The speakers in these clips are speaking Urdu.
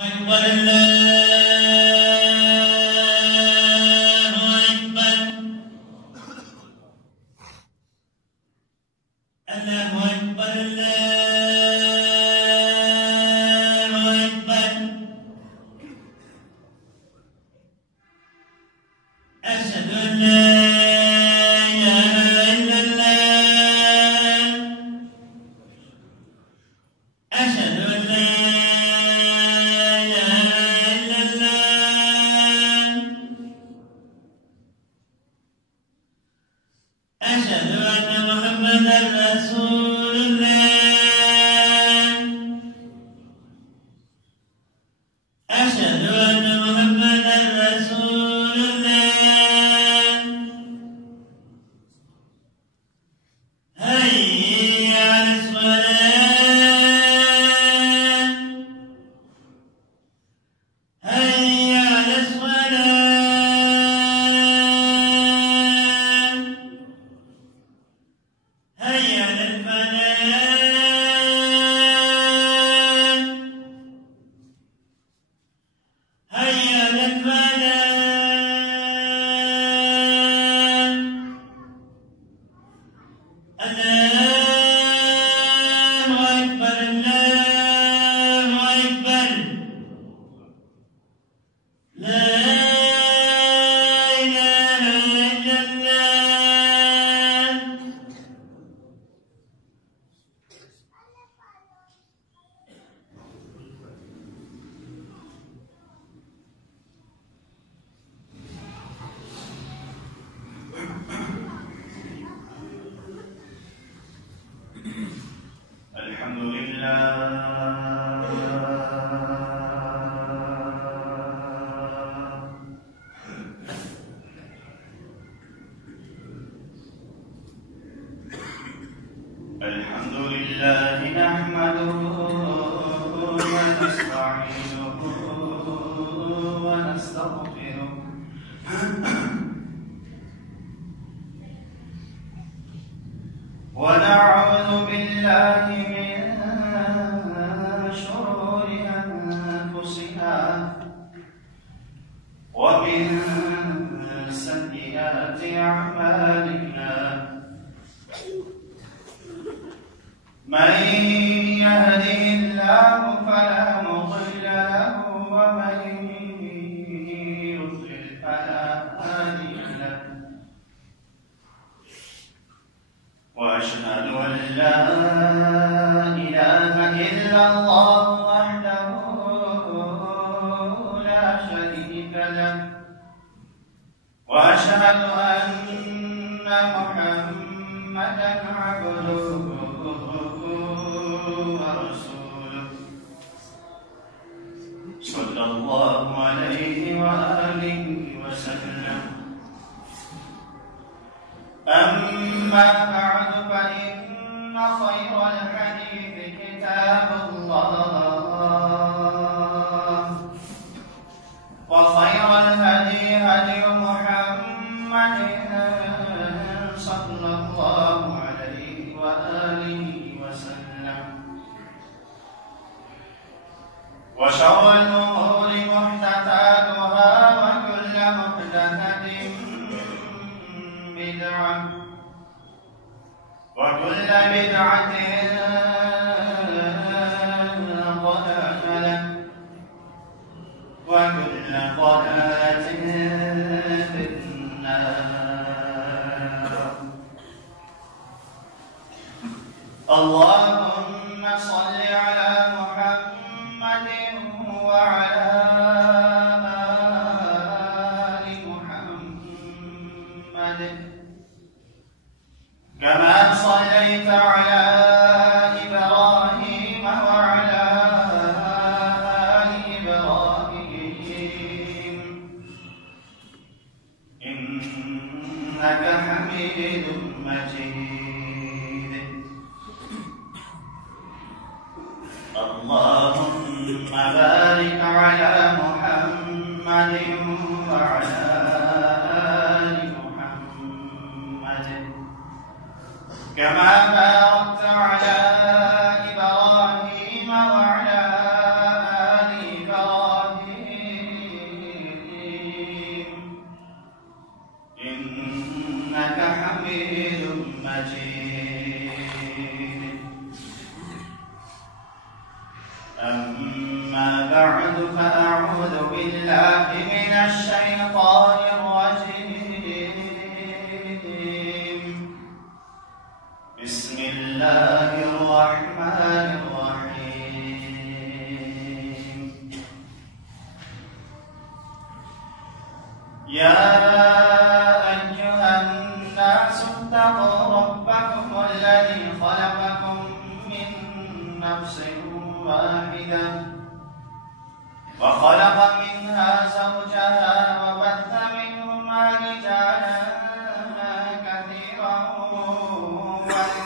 أكبر الله أكبر الله أكبر الله أكبر أشهد أن لا إله إلا الله أشهد أن لا أشهد أن محمدا رسول الله أشهد أن محمدا رسول الله هيا على الصلاة هيا على الصلاة هيا على الفلاح هيا على الفلاح الله أكبر الله أكبر لا إله إلا الله الحمد لله نحمده ونستعينه ونستغفره ونعوذ بالله من شرور أنفسنا ومن سيئات أعمالنا من يهده الله فلا مضل له ومن يضلل فلا هادي له وأشهد أن لا إله إلا الله وحده لا شريك له وأشهد أن محمدا عبده ورسوله صلى الله عليه وآله وسلم أما بعد فإن خير الحديث كتاب الله وخير الهدي هدي محمد صلى الله عليه وآله وسلم وشر الأمور محدثاتها وكل محدثة بدعة وكل بدعة ضلالة وكل ضلالة في النار اللهم صل على محمد وعلى آل محمد كما صليت على إبراهيم وعلى آل إبراهيم إنك حميد مجيد اللهم بارك على محمد وعلى آل محمد كما باركت على إبراهيم وعلى آل إبراهيم بعد فأعوذ بالله من الشيطان الرجيم. بسم الله الرحمن الرحيم. يا أيها الناس اتقوا ربكم الذي خلقكم من نفس واحدة وخلق منها زوجها وبث منهما رجالا كثيرا ونساء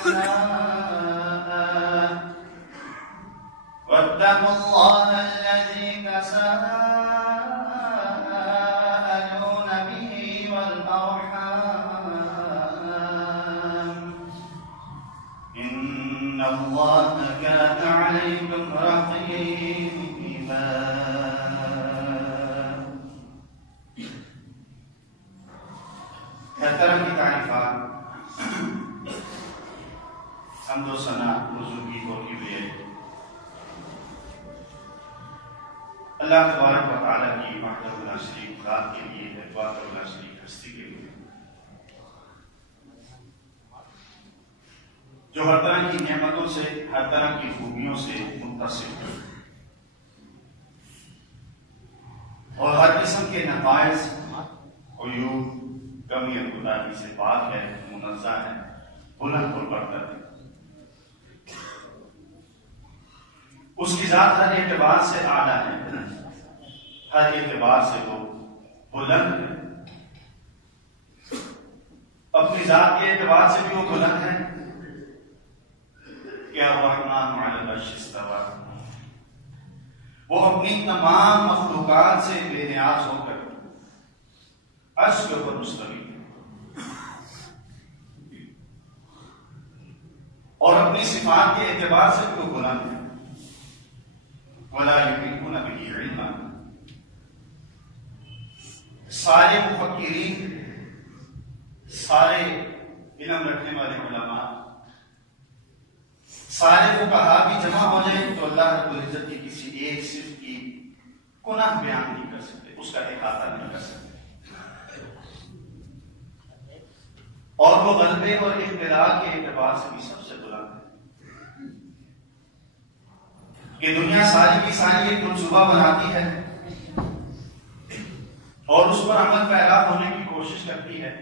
واتقوا الله الذي تساءلون به والأرحام إن الله كان عليكم رقيبا. ہر طرح کی تعریفات حمد و ثنا حضور کی ہوتی ہوئی ہے اللہ تبارک و تعالیٰ کی وحدہ لا شریک ذات کے لیے وحدہ لا شریک ہستی کے لیے جو ہر طرح کی نعمتوں سے ہر طرح کی خوبیوں سے متصف ہے اور ہر قسم کے نقائص عیوب کمی اور کوتاہی سے پاک ہے منزہ ہے بلند اور برتر ہے. اس کی ذات ہر اعتبار سے اعلیٰ ہے ہر اعتبار سے وہ بلند ہے اپنی ذات کے اعتبار سے بھی وہ بلند ہے کہ الرحمن علی العرش استوی وہ اپنی تمام مخلوقات سے بے نیاز ہو کر عرش کے اوپر مستوی اور اپنی صفات کے اعتبار سے بھی وہ بلند ہے. وَلَا يُحِيطُونَ بِهِ عِلْمًا سارے مفکرین سارے علم رکھنے والے علماء سارے فقہا بھی جمع ہو جائیں تو اللہ رب العزت کی کسی ایک صفت کی کنہ بیان نہیں کر سکتے اس کا احاطہ نہیں کر سکتے اور وہ غلبے اور اختراع کے اعتبار سے بھی سب سے بلند ہے کہ دنیا ساری کی ساری ایک منصوبہ بناتی ہے اور اس پر عمل پیدا ہونے کی کوشش کرتی ہے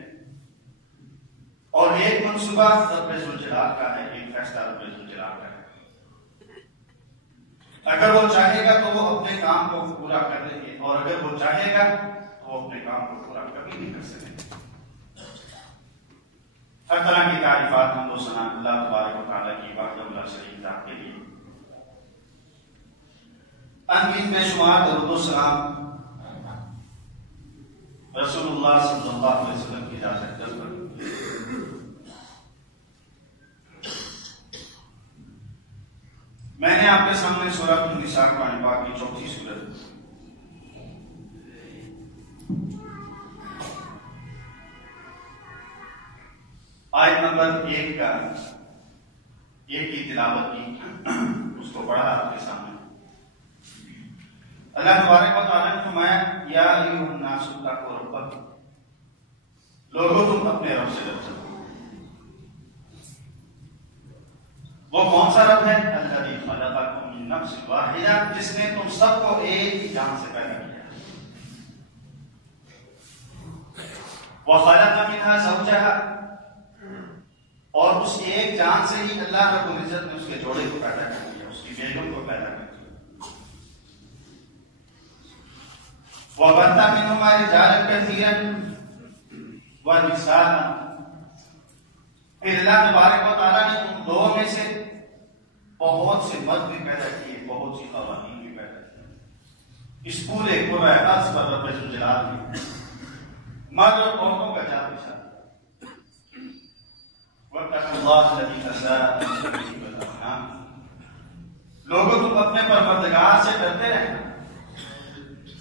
اور ایک منصوبہ رب ذوالجلال کا ہے ایک فیصلہ رب ذوالجلال کا ہے. اگر وہ چاہے گا تو وہ اپنے کام کو پورا کر لیں گے اور اگر وہ چاہے گا تو وہ اپنے کام کو پورا کبھی نہیں کر سکیں گے. ہر طرح کی تعریفات حمد و ثنا اللہ تبارک و تعالیٰ کی وحدہ لا شریک ذات کے لیے. انگین بے شمار درود و سلام رسول اللہ صلی اللہ علیہ وسلم کی اجازت پر. میں نے آپ کے سامنے سورۃ النساء قرآن پاک کی چوتھی سورت آیت نمبر 1 کی تلاوت کی اس کو پڑھا آپ کے سامنے. اللہ تبارک و تعالیٰ نے فرمایا یا ایھا الناس اتقوا ربکم لوگوں تم اپنے رب سے ڈرو. وہ کون سا رب ہے الذی خلقکم من نفس واحدہ جس نے تم سب کو ایک ہی جان سے پیدا کیا. وخلق منها زوجها اور اس ایک جان سے ہی اللہ رب العزت نے اس کے جوڑے کو پیدا کر دیا اس کی بیگم کو پیدا کر دیا. وَبَثَّ مِنْهُمَا رِجَالًا كَثِيرًا وَنِسَاءً پھر اللہ تبارک و تعالیٰ نے ان دو میں سے بہت سے مرد بھی پیدا کیے بہت سی خواتین بھی پیدا کی. اس پورے قرآن عرض پر رب ذوالجلال نے مرد اور عورتوں کا جا بچھا. وَاتَّقُوا اللَّهَ الَّذِي تَسَاءَلُونَ بِهِ وَالْأَرْحَامَ لوگوں تم اپنے پروردگار سے ڈرتے رہنا.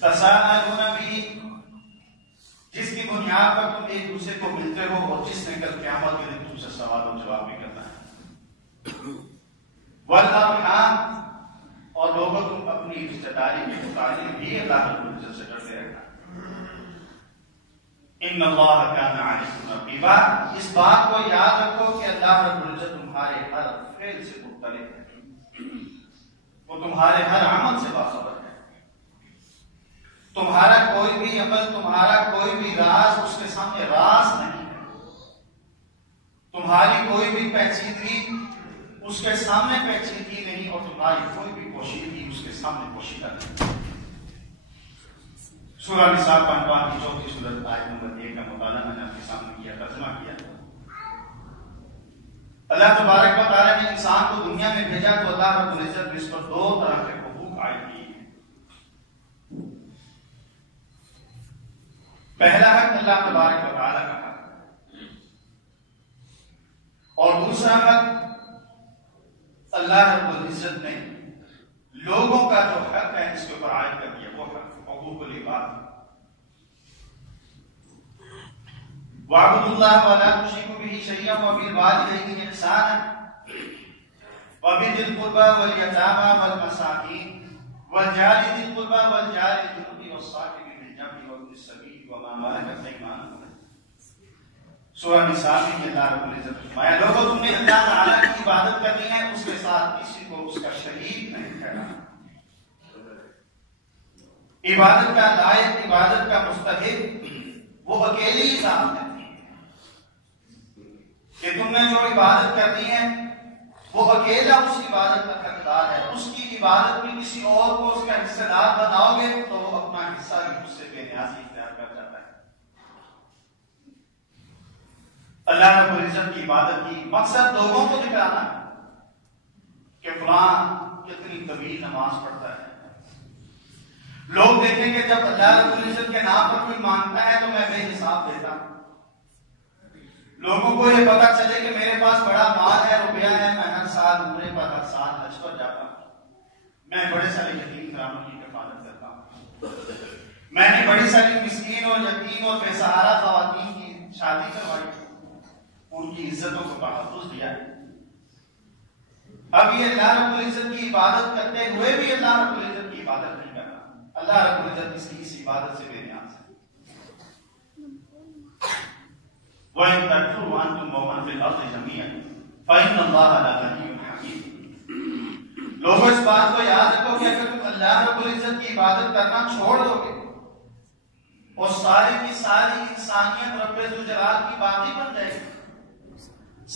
تساءلون به جس کی بنیاد پر تم ایک دوسرے کو ملتے ہو اور جس نے کل قیامت کے دن تم سے سوال و جواب بھی کرنا ہے. والارحام اور لوگوں کو اپنی رشتہ داری کے متعلق بھی اللہ رب العزت سے ڈرتے رہنا. ان اللہ کان علیکم رقیبا. اس بات کو یاد رکھو کہ اللہ رب العزت تمہارے ہر فعل سے مطلع ہے، وہ تمہارے ہر عمل سے باخبر ہے. تمہارا کوئی بھی عمل، تمہارا کوئی بھی راز اس کے سامنے راز نہیں ہے. تمہاری کوئی بھی پیچیدگی اس کے سامنے پیچیدگی نہیں، اور تمہاری کوئی بھی پوشیدگی اس کے سامنے پوشیدہ نہیں. سورہ نساء پانچواں کی 4تھی سورت آیت نمبر 1 کا مطالعہ میں نے آپ کے سامنے کیا، ترجمہ کیا. اللہ تبارک و تعالیٰ نے انسان کو دنیا میں بھیجا تو اللہ رب العزت نے اس پر 2 طرح کے حقوق عائد کیے ہیں. پہلا حق اللہ تبارک و تعالیٰ کا حق، اور دوسرا حق اللہ رب العزت نے لوگوں کا جو حق ہے اس کے اوپر عائد کر دیا، وہ حق حقوق العباد. وَاعْبُدُوا اللَّهَ وَلَا تُشْرِكُوا بِهِ شَيْئًا وَبِالْوَالِدَيْنِ إِحْسَانًا وَبِذِي الْقُرْبَى وَالْيَتَامَى وَالْمَسَاكِينِ وَالْجَارِ ذِي الْقُرْبَى وَالْجَارِ الْجُنُبِ وَالصَّاحِبِ بِالْجَنبِ وَابْنِ السَّبِيلِ وَمَا مَلَكَتْ أَيْمَانُكُمْ. سورہ نساء میں اللہ رب العزت نے فرمایا لوگوں تم نے اللہ تعالیٰ کی عبادت کرنی ہے، اس کے ساتھ کسی کو اس کا شریک نہیں ٹھہرانا. عبادت کا لائق، عبادت کا مستحق وہ اکیلی ہی ذات ہے کہ تم نے جو عبادت کرنی ہے وہ اکیلا اس عبادت کا حقدار ہے. اس کی عبادت میں کسی اور کو اس کا حصہ دار بناؤ گے تو وہ اپنا حصہ بھی اس سے بے نیازی اختیار کر جاتا ہے. اللہ رب العزت کی عبادت کی مقصد لوگوں کو دکھانا ہے کہ فلاں کتنی طویل نماز پڑھتا ہے. لوگ دیکھیں گے جب اللہ رب العزت کے نام پر کوئی مانگتا ہے تو میں بے حساب دیتا ہوں. لوگوں کو یہ پتا چلے کہ میرے پاس بڑا مال ہے، روپیہ ہے، میں ہر سال عمرے پر ہر سال حج پر جاتا ہوں، میں بڑے سارے یتیم غلاموں کی کفالت کرتا ہوں، میں نے بڑی ساری مسکین اور یتیم اور بے سہارا خواتین کی شادی کروائی، ان کی عزتوں کو تحفظ دیا ہے. اب یہ اللہ رب العزت کی عبادت کرتے ہوئے بھی اللہ رب العزت کی عبادت نہیں کرتا. اللہ رب العزت اس کی اس عبادت سے بے نیاز ہے. وَإِن تَكْفُرُوا أَنْتُمْ وَمَنْ فِي الْأَرْضِ جَمِيعًا فَإِنَّ اللَّهَ لَغَنِيٌّ حَمِيدٌ. لوگوں اس بات کو یاد رکھو کہ اگر تم اللہ رب العزت کی عبادت کرنا چھوڑ دو گے اور ساری کی ساری انسانیت رب ذوالجلال کی باقی بن جائے گی،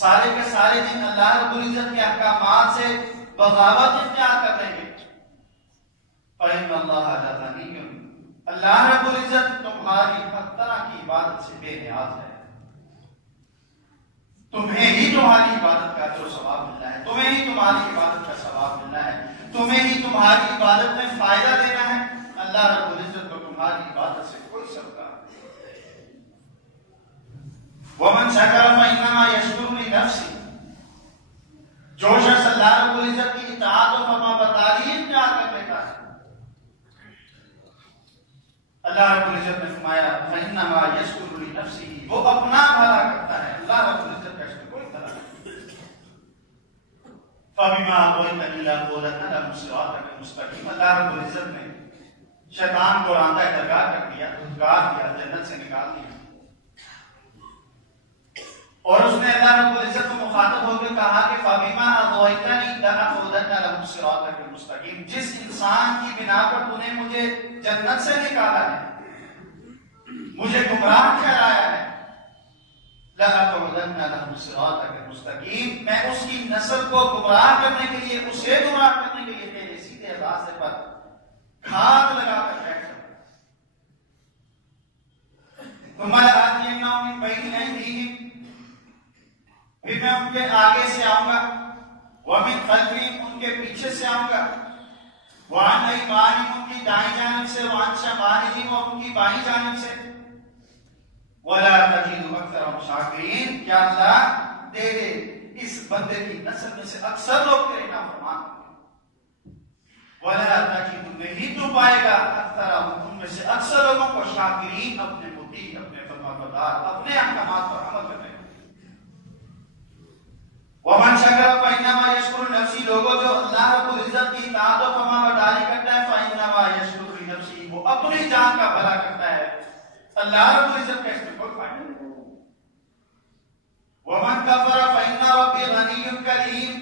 سارے کے سارے دن اللہ رب العزت کے احکامات سے بغاوت اختیار کر لیں گے، فَإِنَّ اللَّهَ لَغَنِيٌّ، اللہ رب العزت تمہاری ہر طرح کی عبادت سے بے نیاز ہے. تمہیں ہی تمہاری عبادت کا جو ثواب ملنا ہے، تمہیں ہی تمہاری عبادت کا ثواب ملنا ہے، تمہیں ہی تمہاری عبادت میں فائدہ دینا ہے. اللہ رب العزت کو تمہاری عبادت سے کوئی سروکار نہیں. وَمَنْ شَكَرَ فَإِنَّمَا يَشْكُرُ لِنَفْسِهِ، جو شخص اللہ رب العزت کی اطاعت و فرمانبرداری اختیار کر لیتا ہے، اللہ رب العزت نے فرمایا فَإِنَّمَا يَشْكُرُ لِنَفْسِهِ، وہ اپنا بھلا کرتا ہے، اللہ رب العزت کا اس میں کوئی طرح نہیں. فَبِمَا أَغْوَيْتَنِي لَأَقْعُدَنَّ لَهُمْ صِرَاطَكَ الْمُسْتَقِيمَ. اللہ رب العزت نے شیطان کو راندہ درگاہ کر دیا، دھتکار دیا، جنت سے نکال دیا، اور اس نے اللہ رب العزت کو مخاطب ہو کے کہا کہ فَبِمَا أَغْوَيْتَنِي لَأَقْعُدَنَّ لَهُمْ صِرَاطَكَ الْمُسْتَقِيمَ. جس انسان کی بنا پر تو نے مجھے جنت سے نکالا ہے، مجھے گمراہ ٹھہرایا ہے، لَأَقْعُدَنَّ لَهُمْ صِرَاطَكَ الْمُسْتَقِيمَ، میں اس کی نسل کو گمراہ کرنے کے لیے، اسے گمراہ کرنے کے لیے تیرے سیدھے راستے پر گھات لگا کر بیٹھ سکتا. تمہارا آتِيَنَّهُم مِّن بَيْنِ أَيْدِيهِمْ، پھر میں ان کے آگے سے آؤں گا، وَمِن خَلْفِهِمْ، ان کے پیچھے سے آؤں گا، وَعَنْ أَيْمَانِهِمْ، ان کی دائیں جانب سے، وَعَنْ شَمَائِلِهِمْ، اور ان کی بائیں جانب سے، وَلَا تَجِدُ أَكْثَرَهُمْ شَاكِرِينَ. کیا اللہ تیرے اس بندے کی نسل میں سے اکثر لوگ تیرے نافرمان ہیں. وَلَا تَجِدُ، نہیں تو پائے گا، أَكْثَرَهُمْ، ان میں سے اکثر لوگوں کو، شاکرین، اپنے مطیع، اپنے فرمانبردار، اپنے احکامات پر عمل کرنے. ومن شکر فإنما یشکر نفسی، لوگوں جو اللہ رب العزت کی اطاعت و فرما برداری کرتا ہے فإنما یشکر لنفسی، وہ اپنی جان کا بھلا کرتا ہے، اللہ رب العزت کا اس میں کوئی فائدہ نہیں۔ ومن کفر فإن ربی غنی کریم،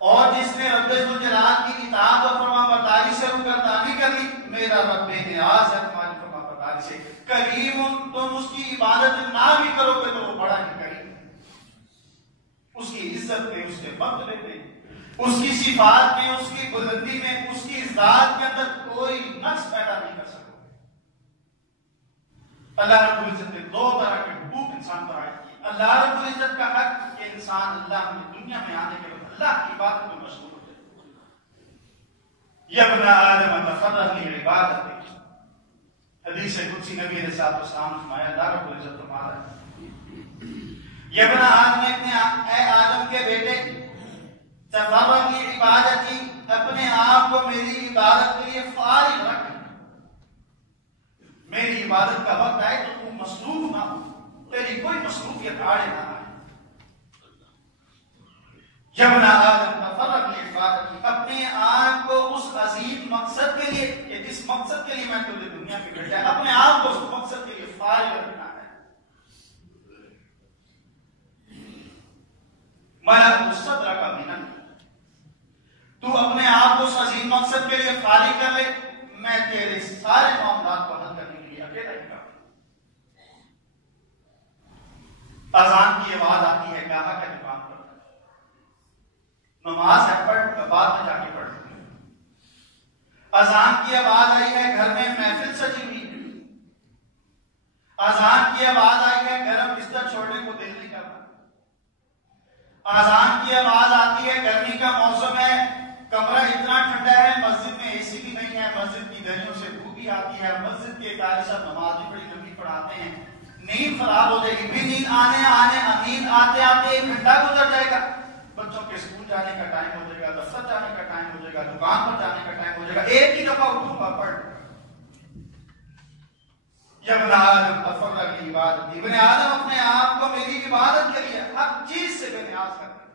اور جس نے رب ذوالجلال کی اطاعت و فرما برداری سے روگردانی کر لی، میرا رب نیاز ہے تمہاری فرما برداری سے، کریم، تم اس کی عبادت نہ بھی کرو گے تو وہ بڑا ہی کریم ہے، اس کی عزت میں، اس کے مرتبے میں، اس کی صفات میں، اس کی بلندی میں، اس کی ذات کے اندر کوئی نقص پیدا نہیں کر سکو۔ اللہ رب العزت نے دو طرح کے حقوق انسان پر عائد کیے۔ اللہ رب العزت کا حق کہ انسان اللہ میں دنیا میں آنے کے بعد اللہ کی عبادت میں مشغول ہو جائے۔ یا ابن آدم تفرغ لعبادتک، حدیث قدسی نبی علیہ الصلوۃ والسلام نے فرمایا، اللہ رب العزت فرما رہا ہے، یا ابن آدم، اے آدم کے بیٹے، تفرغ لعبادتی، اپنے آپ کو میری عبادت کے لیے فارغ رکھ، میری عبادت کا وقت آئے تو تم مصروف نہ ہو، تیری کوئی مصروفیت آڑے نہ آئے۔ جب نا آدم تفرغ لعبادتی، اپنے آپ کو اس عظیم مقصد کے لیے کہ جس مقصد کے لیے میں تجھے دنیا میں بھیجا ہے، اپنے آپ کو اس مقصد کے لیے فارغ رکھنا ہے۔ مَلَأْتُ صَدْرَكَ مِنَ، تو اپنے آپ کو اس عظیم مقصد کے لیے فارغ کر لے، میں تیرے سارے معاملات کو حل کرنے کے لیے اکیلا ہی کام۔ اذان کی آواز آتی ہے، گاہک کا دکان پر، نماز ہے پڑھ، بعد میں جا کے پڑھ۔ اذان کی آواز آئی ہے، گھر میں محفل سجی ہوئی ہے۔ اذان کی آواز آئی ہے، گرم بستر چھوڑنے کو دل نہیں کرتا۔ اذان کی آواز آتی ہے، گرمی کا موسم ہے، کمرہ اتنا ٹھنڈا ہے، مسجد میں اے سی بھی نہیں ہے، مسجد کی گلیوں سے بو بھی آتی ہے، مسجد کے قاری صاحب نماز بھی بڑی لمبی پڑھاتے ہیں، نیند خراب ہو جائے گی، بھی نیند نیند آتے آتے 1 گھنٹہ گزر جائے گا، بچوں کے اسکول جانے کا ٹائم ہو جائے گا، دفتر جانے کا ٹائم ہو جائے گا، دکان پر جانے کا ٹائم ہو جائے گا، ایک ہی دفعہ اٹھوں گا پڑھ۔ یا ابن آدم تفرغ لعبادتی، ابن آدم اپنے آپ کو میری عبادت کے لیے ہر چیز سے بے نیاز کرتے ہیں۔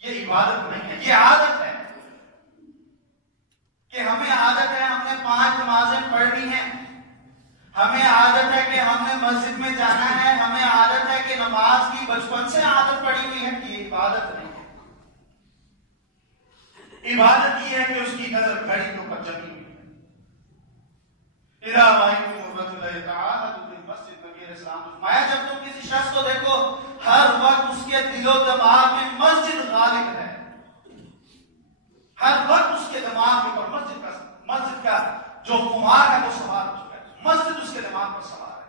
یہ عبادت نہیں ہے، یہ عادت ہے کہ ہمیں عادت ہے ہم نے 5 نمازیں پڑھنی ہیں، ہمیں عادت ہے کہ ہم نے مسجد میں جانا ہے، ہمیں عادت ہے کہ نماز کی بچپن سے عادت پڑی ہوئی ہے۔ یہ عبادت نہیں ہے، عبادت یہ ہے کہ اس کی نظر گھڑی کے اوپر جمی ہوئی ہے۔ اذا رأيتم الرجل يتعاهد في المسجد، نبی علیہ السلام نے فرمایا جب تم کسی شخص کو دیکھو ہر وقت اس کے دل و دماغ میں مسجد غالب ہے، ہر وقت اس کے دماغ کے اوپر مسجد کا جو خمار ہے وہ سوار ہو چکا ہے، مسجد اس کے دماغ پر سوار ہے۔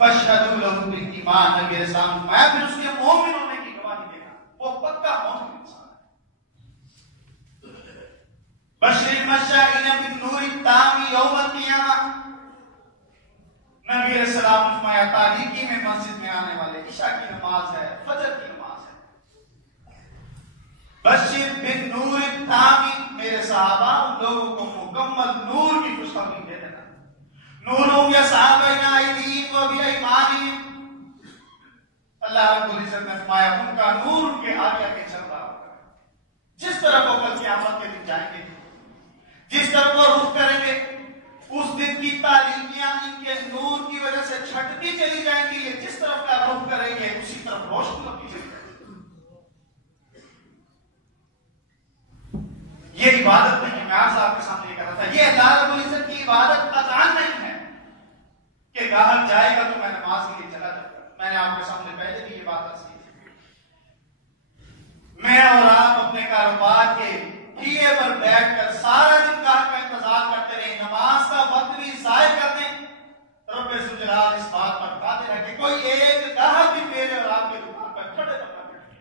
فاشهدوا له بالایمان، نبی علیہ السلام نے فرمایا پھر اس کے مومن ہونے کی گواہی دینا، وہ پکا مومن انسان ہے۔ بشر المشائین بالنور التام یوم القیامہ، نبی علیہ السلام نے فرمایا تاریکی میں مسجد میں آنے والے، عشاء کی نماز ہے، فجر کی نماز ہے، بشر بالنور التام، میرے صحابہ ان لوگوں کو مکمل نور کی خوشخبری دے دینا۔ نورهم یسعی بین ایدیہم و بایمانہم، اللہ رب العزت نے فرمایا ان کا نور ان کے آگے آگے چل رہا ہوگا، جس طرح وہ کل قیامت کے دن جائیں گے، جس طرح وہ رخ کریں گے، اس دن کی تاریکیاں ان کے نور کی وجہ سے چھٹتی چلی جائیں گی، یہ جس طرف کا رخ کریں گے اسی طرف روشنی ہوتی چلی جائے گی۔ یہ عبادت نہیں ہے، میں آپ صاحب کے سامنے یہ کہہ رہا تھا، یہ اللہ رب العزت کی عبادت اذان نہیں ہے کہ گاہک جائے گا تو میں نماز کے لیے چلا جاؤں گا۔ میں نے آپ کے سامنے پہلے بھی یہ بات عرض کی تھی، میں اور آپ اپنے کاروبار کے ٹھیلے پر بیٹھ کر سارا دن گاہک کا انتظار کرتے رہے، نماز کا وقت بھی ضائع کر دیں، رب ذوالجلال اس بات پر قادر ہے کہ کوئی ایک گاہک بھی میرے اور آپ کے دکان پر کھڑے نہ بیٹھے،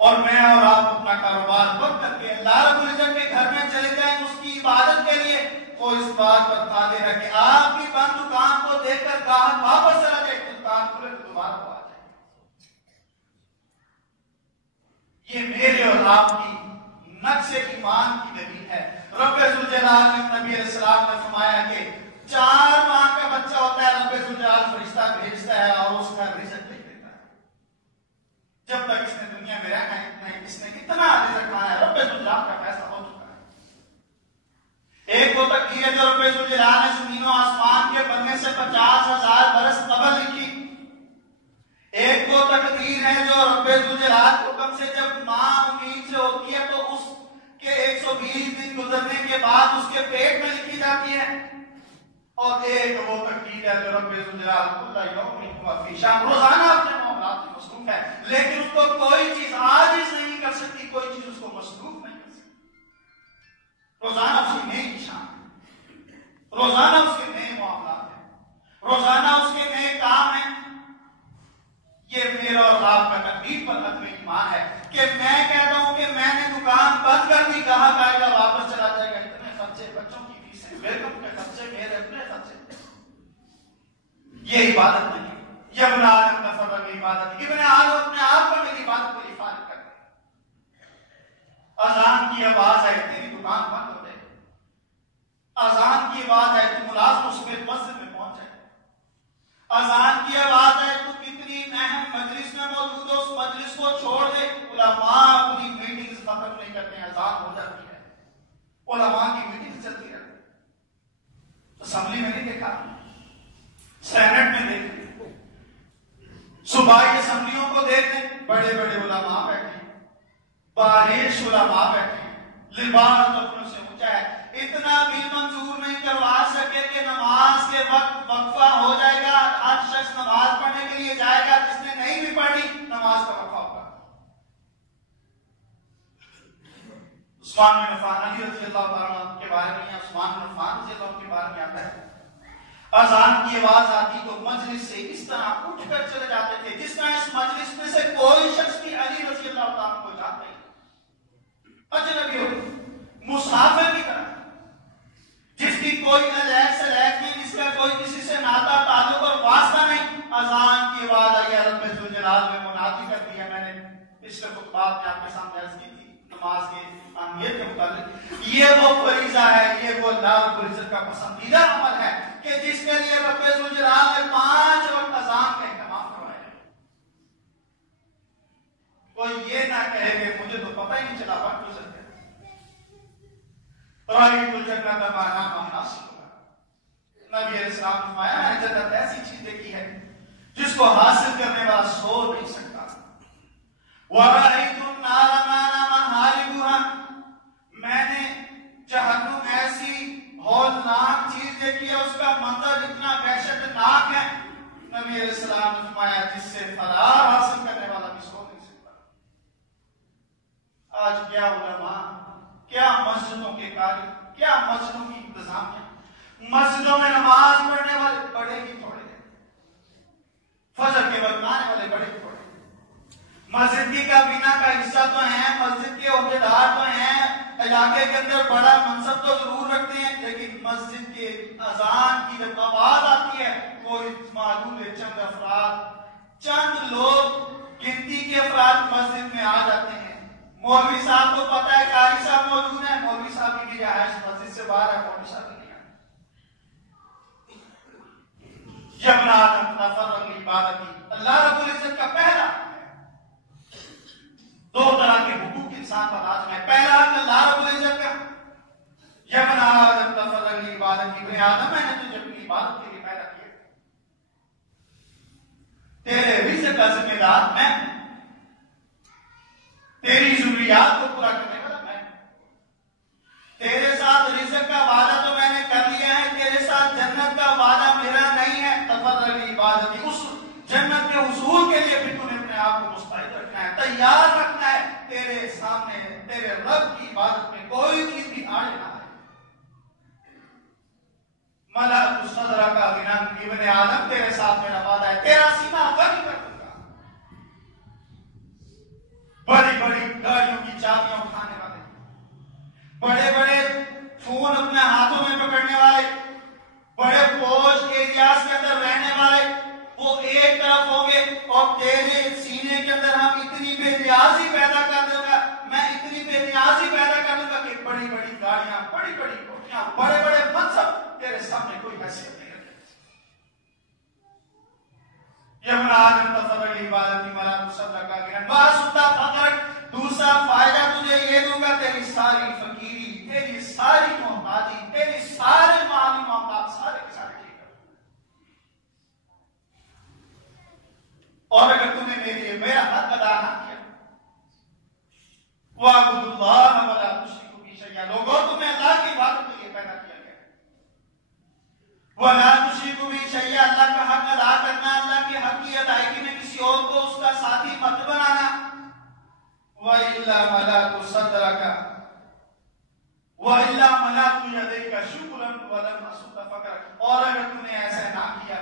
اور میں اور آپ اپنا کاروبار بند کر کے اللہ رب العزت کے گھر میں چلے جائیں اس کی عبادت کے لیے، وہ اس بات پر قادر ہے کہ آپ کی بند دکان کو دیکھ کر گاہک واپس چلا جائے، دکان کھلے تو دوبارہ آ جائے۔ یہ میرے اور آپ کی نقش ایمان کی دلیل ہے۔ رب ذوالجلال نے نبی علیہ السلام نے فرمایا کہ 4 ماہ کا بچہ ہوتا ہے، رب ذوالجلال فرشتہ بھیجتا ہے اور اس کا رزق لکھ دیتا ہے. جب تک اس نے دنیا میں رہنا ہے اس نے کتنا رزق کھانا ہے رب ذوالجلال کا فیصلہ ہو چکا ہے. ایک وہ تقدیر ہے جو رب ذوالجلال نے زمین و آسمان کے بننے سے 50,000 برس قبل لکھی. ایک وہ تقدیر ہے جو رب ذوالجلال کے حکم سے جب ماں امید سے ہوتی ہے تو اس کے 120 دن گزرنے کے بعد اس کے پیٹ میں لکھی جاتی ہے. اور ایک وہ تقدیر ہے جو رب ذوالجلال کل یوم ہوا فی شان روزانہ اپنے معاملات میں مصروف ہے، لیکن اس کو کوئی چیز عاجز نہیں کر سکتی، کوئی چیز اس کو مصروف نہیں کر سکتی. روزانہ اس کی نئی شان ہے، روزانہ اس کے نئے معاملات ہیں، روزانہ اس کے نئے کام ہیں. یہ میرا اور آپ کا تقدیر پر عدم ایمان ہے کہ میں کہتا ہوں کہ میں نے دکان بند کر دی، گاہک آئے گا واپس چلا جائے گا، اتنے خرچے بچوں کی فیسیں، بیگم کے خرچے، میرے اپنے خرچے. یہ عبادت نہیں. یہ ابن آدم تفرغ عبادت، ابن آدم اپنے آپ کو میری عبادت کو فارغ کر دے. اذان کی آواز ہے تیری دکان بند ہو جائے، اذان کی آواز ہے تو ملازم اس میں مسجد میں پہنچ جائے، اذان کی آواز ہے تو کتنی اہم مجلس میں موجود ہو اس مجلس کو چھوڑ دے. علماء اپنی میٹنگز ختم نہیں کرتے ہیں، اذان ہو جاتی ہے، علماء کی میٹنگ چلتی رہتی ہے. اسمبلی میں نہیں دیکھا، سینٹ میں دیکھ لیں، صوبائی اسمبلیوں کو دیکھ لیں، بڑے بڑے علماء بیٹھے ہیں، بارش علماء بیٹھے ہیں، لباس اپنوں سے اونچا ہے. اتنا بھی منظور نہیں کروا سکے کہ نماز کے وقت وقفہ ہو جائے گا، ہر شخص نماز پڑھنے کے لیے جائے گا، جس نے نہیں بھی پڑھی نماز کا وقفہ ہوگا. عثمان بن عفان علی رضی اللہ عنہ کے بارے میں، عثمان بن عفان رضی اللہ عنہ کے بارے میں آتا ہے اذان کی آواز آتی تو مجلس سے اس طرح اٹھ کر چلے جاتے تھے جس طرح اس مجلس میں سے کوئی شخص بھی علی رضی اللہ عنہ کو جانتا ہی اجنبی ہو، مسافر کی طرح، جس کی کوئی علیق سے لیک نہیں، جس کا کوئی کسی سے ناتا تعلق اور واسطہ نہیں. اذان کی آواز آئی، رب ذوالجلال نے منادی کر دیا. میں نے پچھلے خطبات میں آپ کے سامنے عرض کی تھی نماز کے اہمیت کے متعلق. یہ وہ فریضہ ہے، یہ وہ اللہ رب العزت کا پسندیدہ عمل ہے کہ جس کے لیے رب ذوالجلال نے 5 وقت اذان کا اہتمام کروایا. کوئی یہ نہ کہے کہ مجھے تو پتہ ہی نہیں چلا وقت گزر گیا. رأیت الجنۃ ما نام حاصل ہوگا. نبی علیہ السلام نے فرمایا میں نے جنت ایسی چیز دیکھی ہے جس کو حاصل کرنے والا سو نہیں سکتا. وَرَأَيْتُ النَّارَ مَا نَامَ حَارِبُهَا. میں نے جہنم ایسی ہولناک چیز دیکھی ہے، اس کا منظر اتنا وحشتناک ہے. نبی علیہ السلام نے فرمایا جس سے فرار حاصل کرنے والا بھی سو نہیں سکتا. آج کیا علماء، کیا مسجدوں کے قاری، کیا مسجدوں کی انتظامیہ، مسجدوں میں نماز پڑھنے والے بڑے ہی تھوڑے ہیں، فجر کے وقت آنے والے بڑے ہی تھوڑے ہیں. مسجد کی کابینہ کا حصہ تو ہیں، مسجد کے عہدیدار تو ہیں، علاقے کے اندر بڑا منصب تو ضرور رکھتے ہیں، لیکن مسجد کے اذان کی جب آواز آتی ہے وہ معلوم ہے چند افراد، چند لوگ گنتی کے افراد مسجد میں آ جاتے ہیں. مولوی صاحب کو پتا ہے قاری صاحب موجود ہیں، مولوی صاحب کی رہائش مسجد سے باہر ہے، مولوی صاحب نہیں آئے. ابن آدم تفرغ لعبادتی، اللہ رب العزت کا پہلا ہے. 2 طرح کے حقوق انسان پر لازم ہے. پہلا حق اللہ رب العزت کا، ابن آدم تفرغ لعبادتی، ابن آدم میں نے تجھے اپنی عبادت کے لیے پیدا کیا، تیرے رزق کا ذمہ دار میں، تیری ضروریات کو پورا کرنے والا میں، تیرے ساتھ رزق کا وعدہ تو میں نے کر لیا ہے، تیرے ساتھ جنت کا وعدہ میرا نہیں ہے. تفرغ لعبادتی، اس جنت کے حصول کے لیے بھی تو نے اپنے آپ کو مستعد رکھنا ہے، تیار رکھنا ہے. تیرے سامنے تیرے رب کی عبادت میں کوئی چیز بھی آڑے نہ آئے. ملأت صدرک غنا، ابن آدم تیرے ساتھ میرا وعدہ ہے، تیرا سینہ بھری کر دوں گا. بڑی بڑی گاڑیوں کی چابیاں اٹھانے والے، بڑے بڑے فون اپنے ہاتھوں میں پکڑنے والے، بڑے پوش ایریاز کے اندر رہنے والے، وہ ایک طرف ہوں گے اور تیرے سینے کے اندر ہم اتنی بے نیازی پیدا کر دوں گا، میں اتنی بے نیازی پیدا کر دوں گا کہ بڑی بڑی گاڑیاں، بڑی بڑی کوٹھیاں، بڑے بڑے منصب تیرے سامنے کوئی حیثیت نہیں رکھے. یہ من آدم تفرغ عبادتی ملا تصدق کا گرن واسطہ فقرک. دوسرا فائدہ تجھے یہ دوں گا، تیری ساری فقیری، تیری ساری محتاجی، تیری سارے مالی معاملات سارے کے سارے ٹھیک کر. اور اگر تم نے میرے لیے میرا حق ادا نہ کیا، وَاعْبُدُوا اللَّهَ وَلَا تُشْرِكُوا بِهِ شَيْئًا. لوگوں تمہیں اللہ کی عبادت کے لیے پیدا کیا گیا ہے. وَلَا تُشْرِكُوا بِهِ شَيْئًا. اللہ کا حق ادا کرنا، اللہ کے حق کی ادائیگی میں کسی اور کو اس کا ساتھی مت بنانا. وَإِلَّا مَلَأْتُ صَدْرَكَ وَإِلَّا مَلَأْتُ يَدَيْكَ شُكْرًا وَلَمْ أَصُدَّ فَقْرَكَ. اور اگر تم نے ایسا نہ کیا،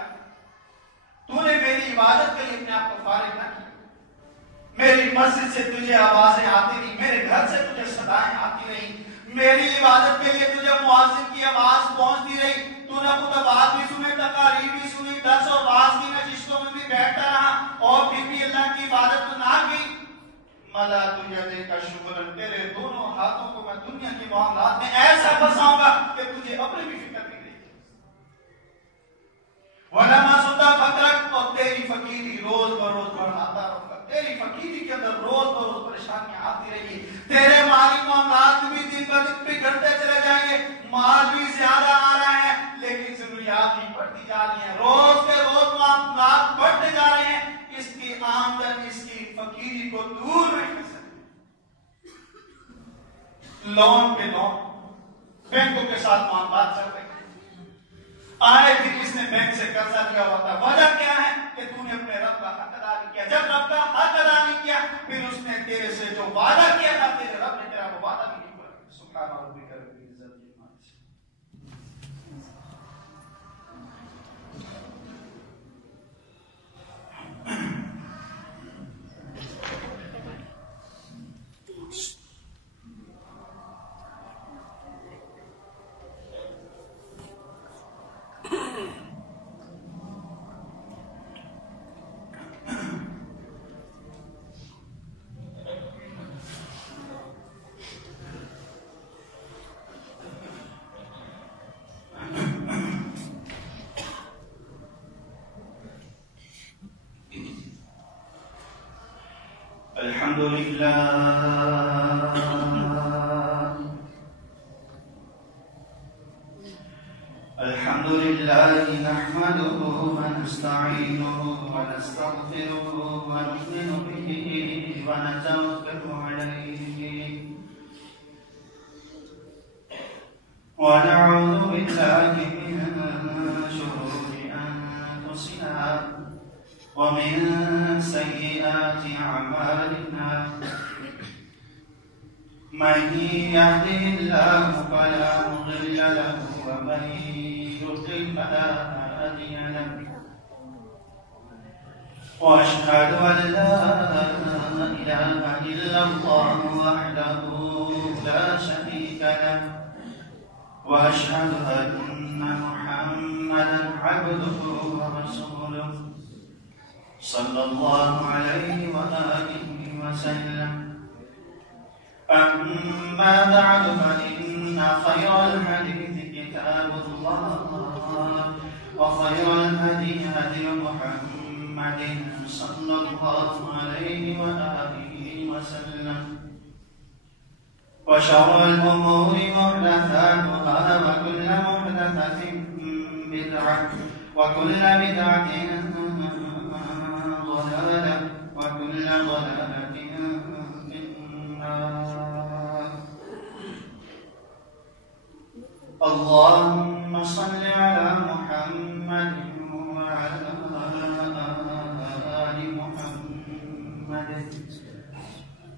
تو نے میری عبادت کے لیے اپنے آپ کو فارغ نہ کیا، میری مسجد سے تجھے آوازیں آتی رہی، میرے گھر سے تجھے صدائیں آتی رہی، میری عبادت کے لیے تجھے مؤذن کی آواز پہنچتی رہی، تو نے خطبات بھی سنے، تقاریر بھی سنی، درس اور واعظ کی نشستوں میں بھی بیٹھتا رہا، اور پھر بھی اللہ کی عبادت نہ کی. مَلَأْتُ يَدَيْكَ شُكْرًا. تیرے دونوں ہاتھوں کو میں دنیا کے معاملات میں ایسا پھنساؤں گا کہ تجھے اپنی بھی فکر نہیں رہے گی. وَلَمْ أَصُدَّ فَقْرَكَ. اور تیری فقیری روز بروز بڑھاتا رہوں گا. تیری فقیری کے اندر روز بروز پریشانیاں آتی رہی گی. تیرے مالی معاملات بھی دن بہ دن بگڑتے چلے جائیں گے. مال بھی زیادہ آ رہا ہے لیکن ضروریات بھی بڑھتی جا رہی ہیں. روز کے روز معاملات بڑھتے جا رہے ہیں. اس کی آمدن، اس کی فقیری کو دور نہیں کر سکتے. لون پہ لون بینکوں کے ساتھ معاملات چل رہے ہیں. آئے دن اس نے بینک سے قرضہ لیا ہوا تھا. وجہ کیا ہے کہ تو نے اپنے رب کا حق ادا نہیں کیا. جب رب کا حق ادا نہیں کیا، پھر اس نے تیرے سے جو وعدہ کیا تھا، تیرے رب نے تیرا وہ وعدہ بھی نہیں پورا کیا. سبحان ربک رب العزت عما یصفون. الحمد لله نحمده ونستعينه ونستغفره ونؤمن به ونتوكل عليه ونعوذ بالله من شرور أنفسنا ومن سيئات أعمالنا. من يهده الله فلا مضل له ومن يضلل فلا هادي له. وأشهد أن لا إله إلا الله وحده لا شريك له وأشهد أن محمدا عبده ورسوله صلى الله عليه وآله وسلم. أما بعد فإن خير الحديث كتاب الله وخير الهدي هدي محمد صلى الله عليه وآله وسلم. وشر الأمور محدثاتها وكل محدثة بدعة وكل بدعة ضلالة وكل ضلالة في النار. اللهم صل على محمد وعلى آل محمد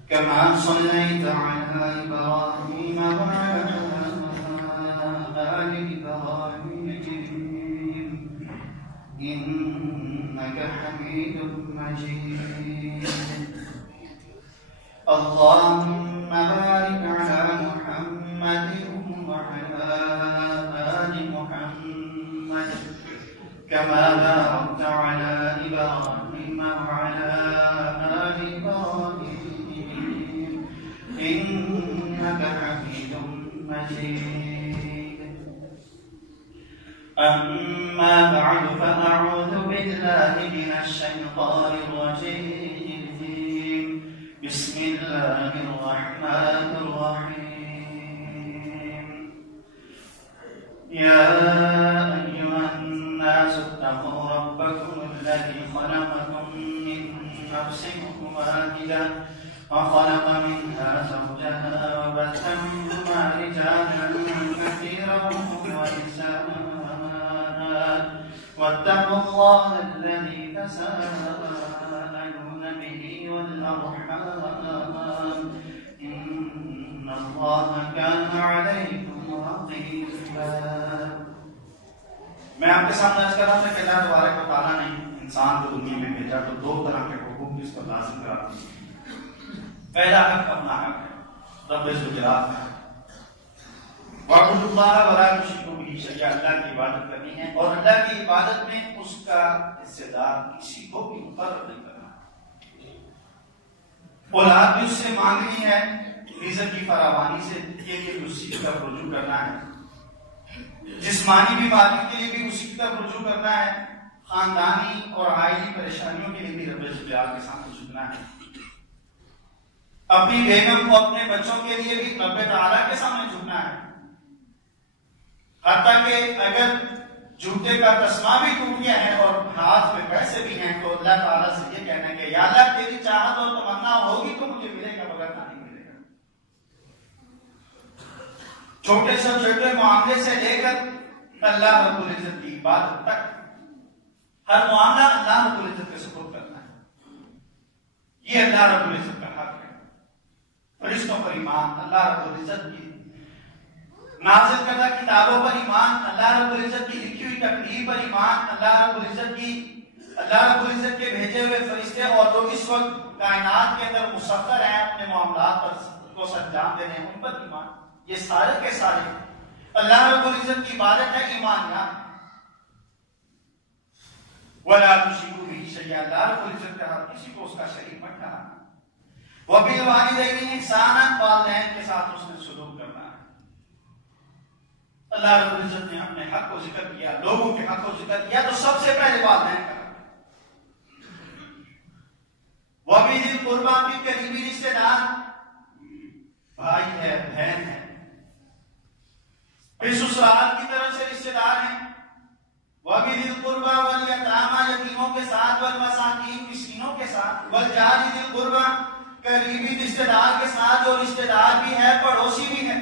كما صليت على إبراهيم وعلى آل إبراهيم إنك حميد مجيد. اللهم بارك على محمد وعلى آل محمد كما باركت على إبراهيم وعلى آل إبراهيم إنك حميد مجيد. أما بعد فأعوذ بالله من الشيطان الرجيم بسم الله الرحمن الرحيم يا أيها الناس اتقوا ربكم الذي خلقكم من نفس واحدة وخلق منها زوجها وبث منهما رجالا كثيرا ونساء واتقوا الله الذي تساءلون به والأرحام إن الله كان عليكم رقيبا. میں آپ کے سامنے عرض کر رہا تھا کہ اللہ تبارک و تعالیٰ نے انسان کو دنیا میں بھیجا تو دو طرح کے حقوق اس پر لازم کراتے ہیں. پہلا حق اپنا حق ہے، رب ذوالجلال کا. وَاعْبُدُوا اللَّهَ وَلَا تُشْرِكُوا بِهِ شَيْئًا، اللہ کی عبادت کرنی ہے اور اللہ کی عبادت میں اس کا حصہ دار کسی کو بھی مقرر نہیں کرنا. اولاد بھی اس سے مانگنی ہے رزق کی فراوانی سے، یہ کہ اسی کی طرف رجوع کرنا ہے. جسمانی بیماری کے لیے بھی اسی کی طرف رجوع کرنا ہے. خاندانی اور عائلی پریشانیوں کے لیے بھی رب ذوالجلال کے سامنے جھکنا ہے. اپنی بیگم کو اپنے بچوں کے لیے بھی رب تعالیٰ کے سامنے جھکنا ہے. حتیٰ کہ اگر جوتے کا تسمہ بھی ٹوٹ گیا ہے اور ہاتھ میں پیسے بھی ہیں تو اللہ تعالیٰ سے یہ کہنا ہے کہ یا اللہ تیری چاہت اور تمنا ہوگی تو مجھے ملے گا، مگر نہیں ملے گا. چھوٹے سے چھوٹے معاملے سے لے کر اللہ رب العزت کی عبادت تک ہر معاملہ اللہ رب العزت کے سپرد کرنا ہے. یہ اللہ رب العزت کا حق ہے. فرشتوں پر ایمان، اللہ رب العزت کی نازل کردہ کتابوں پر ایمان، اللہ رب العزت کی لکھی ہوئی تقریر پر ایمان، اللہ رب العزت کے بھیجے ہوئے فرشتے اور جو اس وقت کائنات کے اندر مسخر ہیں اپنے معاملات پر کو سرانجام دے رہے ہیں ان پر ایمان. یہ سارے کے سارے اللہ رب العزت کی عبادت ہے، ایمانیات. وَلَا تُشْرِكُوا بِهِ شَيْئًا، اللہ رب العزت کا کسی کو اس کا شریک مت ٹھہرانا. وَبِالْوَالِدَيْنِ إِحْسَانًا، والدین کے ساتھ اس نے سلوک کرنا ہے. اللہ رب العزت نے اپنے حق کو ذکر کیا، لوگوں کے حق کو ذکر کیا تو سب سے پہلے والدین کا حق. وَبِذِي الْقُرْبَىٰ، بھی قریبی رشتے دار، بھائی ہے، بہن ہے. پھر سسرال کی طرف سے رشتے دار ہیں. وَبِذِي الْقُرْبَىٰ وَالْيَتَامَىٰ، یتیموں کے ساتھ، وَالْمَسَاکِینِ، مسکینوں کے ساتھ، وَالْجَارِ ذِي الْقُرْبَىٰ، قریبی رشتے دار کے ساتھ جو رشتے دار بھی ہے پڑوسی بھی ہے.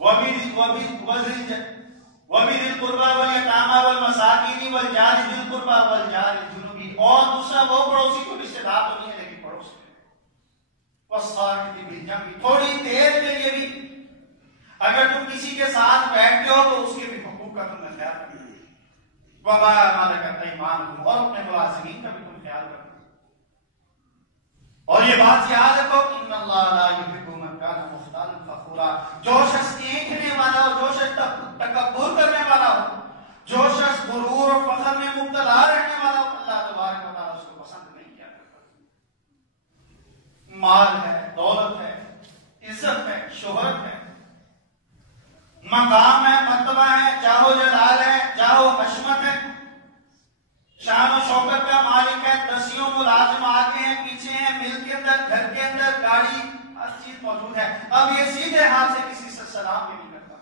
وَبِذِي الْقُرْبَىٰ وَالْيَتَامَىٰ وَالْمَسَاکِینِ وَالْجَارِ ذِي الْقُرْبَىٰ وَالْجَارِ الْجُنُبِ، اور دوسرا وہ پڑوسی کو رشتے دار تو نہیں ہے لیکن پڑوسی ہے. وَالصَّاحِبِ بِالْجَنبِ، تھوڑی دیر کے لیے بھی اگر تم کسی کے ساتھ بیٹھتے ہو تو اس کے بھی حقوق کا تم نے خیال رکھنا. وَمَا مَلَكَتْ أَيْمَانُكُمْ، اور اپنے ملازمین کا بھی تم خیال رکھنا. اور یہ بات یاد رکھو کہ ان اللہ لا يحب من كان مختالا فخورا، جو شخص اینٹھنے والا ہو، جو شخص تکبر کرنے والا ہو، جو شخص غرور اور فخر میں مبتلا رہنے والا ہو، اللہ تبارک و تعالیٰ اس کو پسند نہیں کیا کرتا. مال ہے، دولت ہے، عزت ہے، شہرت ہے، مقام ہے، مرتبہ ہے، جاہو جلال ہے، جاہو حشمت ہے، شان و شوکت کا مالک ہے، دسیوں ملازم آگے ہیں، پیچھے ہیں، مل کے اندر، گھر کے اندر، گاڑی، ہر چیز موجود ہے. اب یہ سیدھے ہاتھ سے کسی سے سلام بھی نہیں کرتا.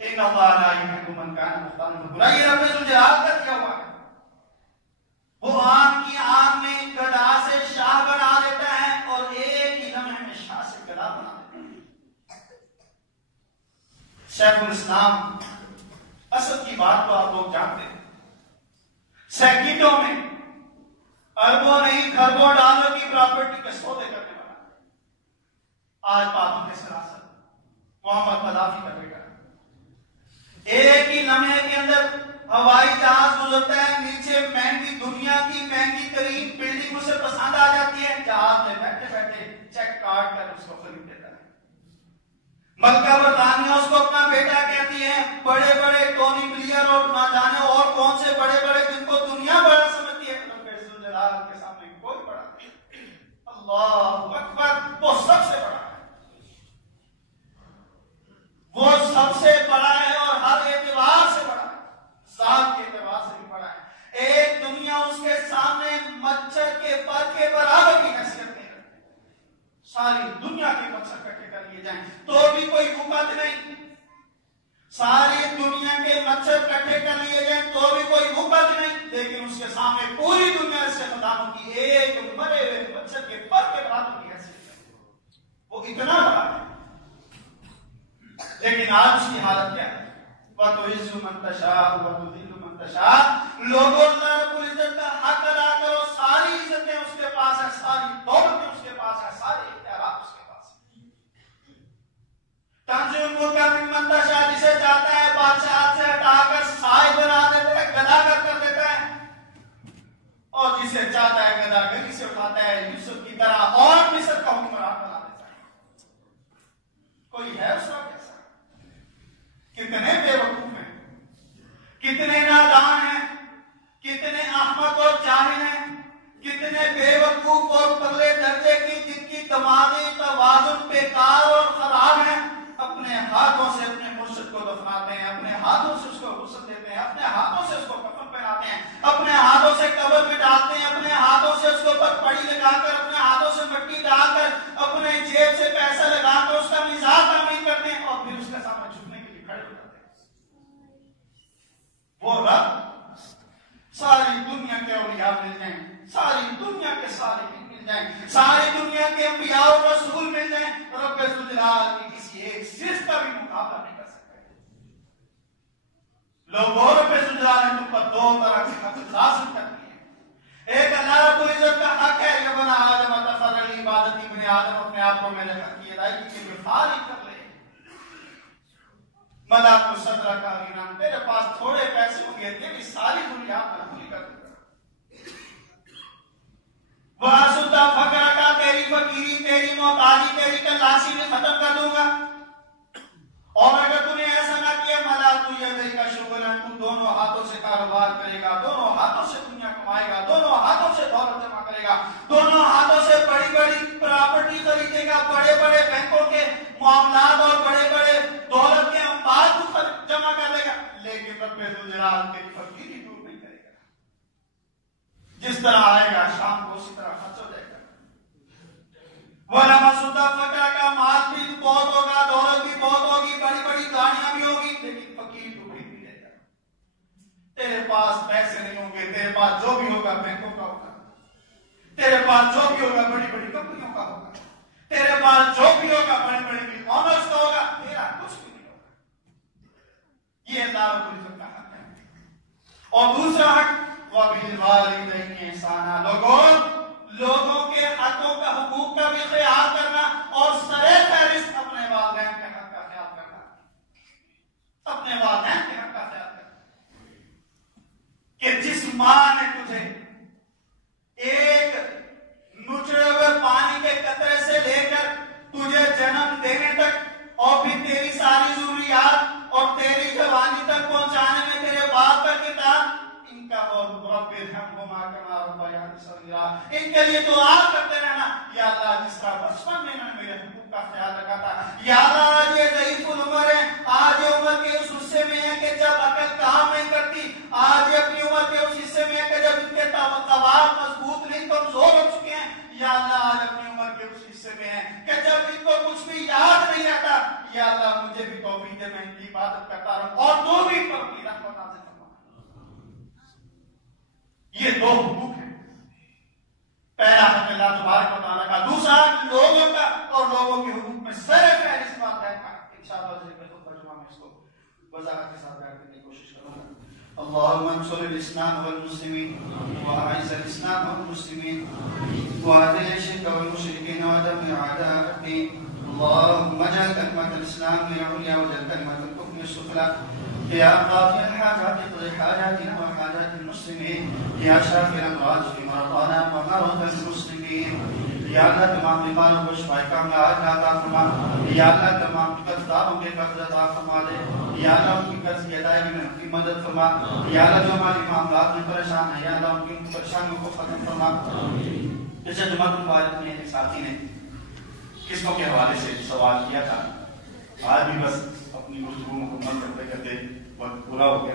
ان اللہ لا يحب من كان مختالا فخورا، یہ رب ذوالجلال کا کیا ہوا ہے. وہ آم کی آم میں گدا سے شاہ بنا دیتا ہے اور ایک ہی لمحے میں شاہ سے گدا بنا دیتا ہے. شیخ الاسلام اسد کی بات تو آپ لوگ جانتے ہیں. سیکنڈوں میں اربوں نہیں کھربوں ڈالروں کی پراپرٹی کے سودے کرنے والا. آج باتوں کے سراسر محمد قذافی کا بیٹا ایک ہی لمحے کے اندر ہوائی جہاز گزرتا ہے، نیچے مہنگی دنیا کی مہنگی ترین بلڈنگ اسے پسند آ جاتی ہے، جہاز میں بیٹھے بیٹھے چیک کاٹ کر اس کو خرید دیتا ہے. ملکہ برطانیہ اس کو اپنا بیٹا کہتی ہے. بڑے بڑے ٹونی بلیئر اور نہ جانے اور کون سے بڑے بڑے جن کو دنیا بڑا سمجھتی ہے، رب ذوالجلال کے سامنے کوئی بڑا نہیں. اللہ اکبر، وہ سب سے بڑا ہے، وہ سب سے بڑا ہے. ساری دنیا کے مچھر اکٹھے کر لیے جائیں تو بھی کوئی حکومت نہیں، ساری دنیا کے مچھر اکٹھے کر لیے جائیں تو بھی کوئی حکومت نہیں، لیکن اس کے سامنے پوری دنیا سے خداوند کی ایک مرے ہوئے مچھر کے پر کے برابر کی حیثیت ہے، وہ اتنا بڑا ہے۔ لیکن آج اس کی حالت کیا ہے؟ وَتُعِزُّ مَن تَشَاءُ وَتُذِلُّ مَن تَشَاءُ، لوگوں اللہ رب العزت کا حق ادا کرو، ساری عزتیں اس کے پاس ہیں، ساری دولتیں اس کے پاس ہیں، سارے اختیارات اس کے پاس ہیں۔ تنزِعُ الْمُلْكَ مِمَّن تَشَاءُ، جسے چاہتا ہے بادشاہت سے ہٹا کر سائے بنا دیتا ہے، گداگر کر دیتا ہے، اور جسے چاہتا ہے گداگری سے اٹھاتا ہے، یوسف کی طرح اور مصر کا حکمران بنا دیتا ہے۔ کوئی ہے اس کا کیسا؟ کتنے بے وقوف ہیں، کتنے نادان ہیں، کتنے احمق اور جاہل ہیں، کتنے بے وقوف اور پرلے درجے کی جن کی دماغی توازن بیکار اور خراب ہیں، اپنے ہاتھوں سے اپنے مرشد کو دفناتے ہیں، اپنے ہاتھوں سے اس کو غسل دیتے ہیں، اپنے ہاتھوں سے اس کو کفن پہناتے ہیں، اپنے ہاتھوں سے قبر میں ڈالتے ہیں، اپنے ہاتھوں سے اس کو پگڑی لگا کر، اپنے ہاتھوں سے مٹی ڈال کر، اپنے جیب سے پیسہ لگا کر اس کا مزاج تعمیر کرتے ہیں، اور پھر اس کے سامنے جھکنے کے لیے کھڑے ہو جاتے ہیں۔ وہ رب ساری دنیا کے اولیاء مل جائیں، ساری دنیا کے صالحین مل جائیں، ساری دنیا کے انبیاء اور رسول مل جائیں، رب ذوالجلال کی کسی ایک چیز کا بھی مقابلہ نہیں کر سکتے۔ لوگوں رب ذوالجلال نے تم پر دو طرح کے حق لازم کر دیے ہیں۔ ایک اللہ رب العزت کا حق ہے، یا بنا آدم تفرغ عبادتی، ابن آدم اپنے آپ کو میرے حق کی ادائیگی کے لیے فارغ کر لے۔ ملا کو صدرہ کا غنان، تیرے پاس تھوڑے پیسے ہوں گے، تیری ساری دنیا پوری کر دے گا۔ وَأَسُدَّ فَقْرَكَ، تیری فقیری، تیری محتاجی، تیری کلاسی میں ختم کر دوں گا۔ اور اگر تم نے ایسا نہ کیا، ملا تو یدیک شغلا، تو دونوں ہاتھوں سے کاروبار کرے گا، دونوں ہاتھوں سے دنیا کمائے گا، دونوں ہاتھوں سے دولت جمع کرے گا، دونوں ہاتھوں سے بڑی بڑی پراپرٹی خریدے گا، بڑے بڑے بینکوں کے معاملات اور بڑے بڑے دولت کے انبار کو جمع کر لے گا، لیکن رب ذوالجلال تیری فقیری دور نہیں کرے گا۔ جس طرح آئے گا شام کو اسی طرح خرچ ہو جائے گا۔ وَلَمَا سُدَّ فَقْرَكَ، مال بھی بہت ہوگا، دولت بھی بہت ہوگی، بڑی بڑی گاڑیاں بھی ہوگی، لیکن فقیر تو بھی رہے گا۔ تیرے پاس پیسے نہیں ہوں گے، تیرے پاس جو بھی ہوگا بینکوں کا ہوگا، تیرے پاس جو بھی ہوگا بڑی بڑی کمپنیوں کا ہوگا، تیرے پاس جو بھی ہوگا بڑے بڑے مل آنرز کا ہوگا، تیرا کچھ بھی نہیں ہوگا۔ یہ اللہ رب العزت کا حق ہے۔ اور دوسرا حق، وَبِالْوَالِدَيْنِ إِحْسَانًا، لوگوں کے حقوں کا، حقوق کا بھی خیال کرنا، اور سرے فہرست اپنے والدین کے حق کا خیال کرنا، اپنے والدین کے حق کا خیال کرنا، کہ جس ماں نے تجھے ایک نچڑے ہوئے پانی کے قطرے سے لے کر تجھے جنم دینے تک، اور پھر تیری ساری ضروریات اور تیری جوانی تک پہنچانے میں تیرے باپ کا کردار، ان کا بہت رب ارحمہما کما ربیانی صغیرا، ان کے لیے دعا کرتے رہنا، یا اللہ جس طرح بچپن میں انہوں نے میرے حقوق کا خیال رکھا تھا، یا اللہ آج یہ ضعیف العمر ہے، آج یہ عمر کے اس حصے میں ہے کہ جب عقل کام نہیں کرتی، آج یہ اپنی عمر کے اس حصے میں ہے کہ جب ان کے قوام مضبوط نہیں کمزور ہو چکے ہیں، یا اللہ آج اپنی عمر کے اس حصے میں ہے کہ جب ان کو کچھ بھی یاد نہیں رہتا، یا اللہ مجھے بھی توفیق دے، میں ان کی عبادت کرتا رہوں، اور تو بھی پر اپنی رحمت نازل فرما۔ یہ دو حقوق ہیں، پہلا حق اللہ تبارک و تعالیٰ کا، دوسرا حق لوگوں کا، اور لوگوں کے حقوق میں سر فہرست بات ہے۔ انشاءاللہ خطبہ جمعہ میں اس کو وضاحت کے ساتھ بیان کرنے کی کوشش کروں گا۔ اللهم انصر الاسلام والمسلمين واعز الاسلام والمسلمين واذل الشرك والمشركين ودمر اعداء الدين، اللهم اجعل كلمة الاسلام هي العليا واجعل كلمة الكفر السفلى، يا قاضي الحاجات اقض حاجاتنا وحاجات المسلمين، يا شافي الامراض اشف مرضانا ومرضى المسلمين، یا اللہ تمام بیماروں کو شفا کاملہ عطا فرما، یا اللہ تمام قرضداروں کے قرض عطا فرما دے، یا اللہ ان کی قرض کی ادائیگی میں ان کی مدد فرما، یا اللہ جو ہمارے معاملات میں پریشان ہیں، یا اللہ ان کی پریشانیوں کو ختم فرما۔ جیسے جمعہ مبارک میں ایک ساتھی نے قسطوں کے حوالے سے سوال کیا تھا، آج بھی بس اپنی گفتگو مکمل کرتے کرتے وقت پورا ہو گیا،